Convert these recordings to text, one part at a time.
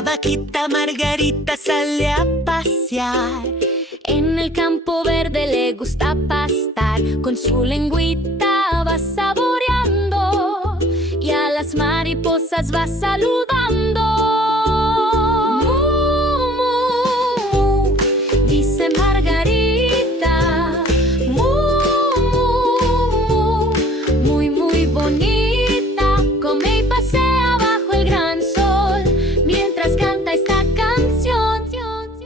La vaquita Margarita sale a pasear. En el campo verde le gusta pastar. Con su lengüita va saboreando y a las mariposas va saludando. Mu, mu, dice Margarita. Mu, mu, muy, muy bonita. Come y pasea bajo el gran sol mientras canta esta canción.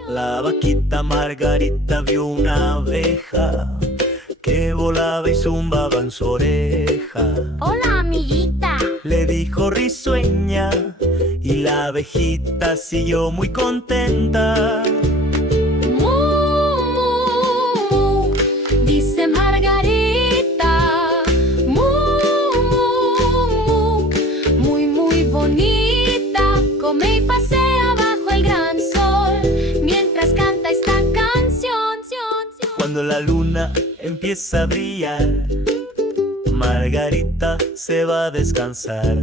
La vaquita Margarita vio una abeja que volaba y zumbaba en su oreja. Hola, amiguita. Le dijo risueña, y la abejita siguió muy contenta. Mu, mu, dice Margarita. Mu, mu, muy, muy bonita. Come y pasea bajo el gran sol mientras canta esta canción. Cuando la luna empieza a brillar, Margarita se va a descansar.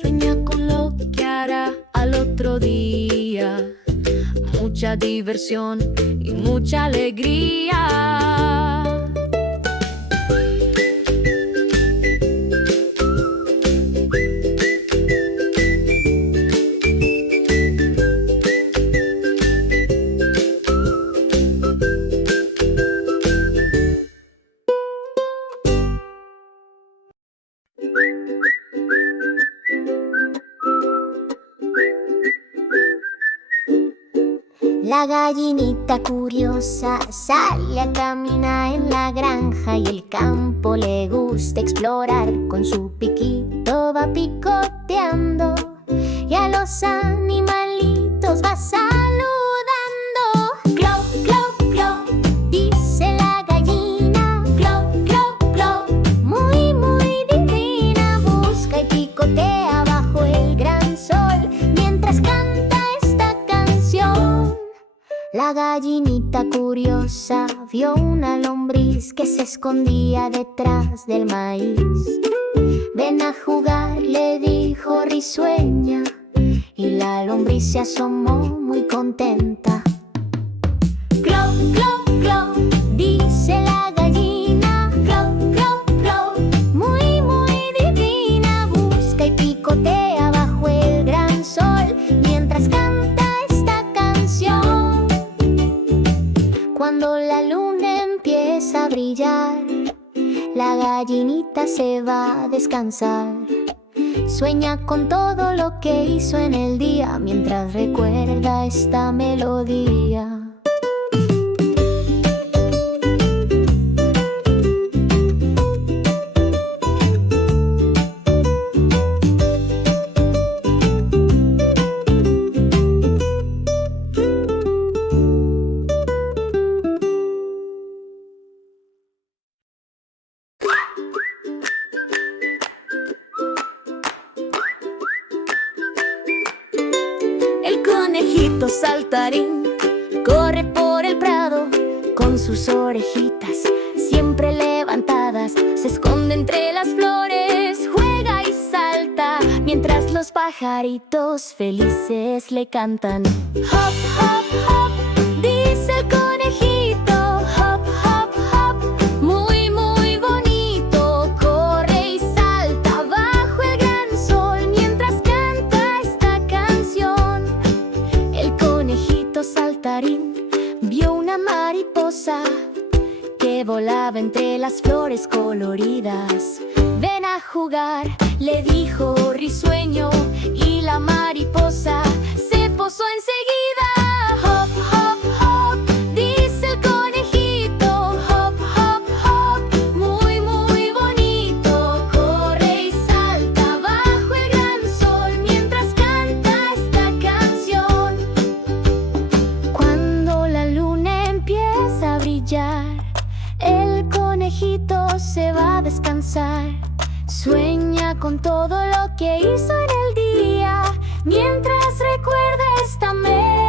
Sueña con lo que hará al otro día. Mucha diversión y mucha alegría. La gallinita curiosa sale a caminar en la granja y el campo le gusta explorar. Con su piquito va picoteando y a los animalitos va saludando. Clo, clo, clo, dice la gallina. Clo, clo, clo, muy, muy divina. Busca y picotea bajo el gran sol mientras canta esta canción. La gallinita curiosa vio una lombriz que se escondía detrás del maíz. Ven a jugar, le dijo risueña, y la lombriz se asomó muy contenta. Clo, clo, clo, dice la gallina. Clo, clo, clo, muy, muy divina. Busca y picotea bajo el gran sol mientras canta esta canción. Cuando la luna empieza a brillar, la gallinita se va a descansar. Sueña con todo lo que hizo en el día mientras recuerda esta melodía. Conejito saltarín corre por el prado con sus orejitas siempre levantadas. Se esconde entre las flores, juega y salta mientras los pajaritos felices le cantan. Hop, hop, hop, dice el conejito. Hop, hop, hop, muy, muy bonito. Corre y salta bajo el gran sol mientras canta esta canción. El conejito saltarín vio una mariposa que volaba entre las flores coloridas. Ven a jugar, le dijo risueño, y la mariposa se posó enseguida. Hop, hop, hop, dice el conejito. Hop, hop, hop, muy, muy bonito. Corre y salta bajo el gran sol mientras canta esta canción. Cuando la luna empieza a brillar, el conejito se va a descansar. Sueña con todo lo que hizo en el día mientras recuerda esta melodía.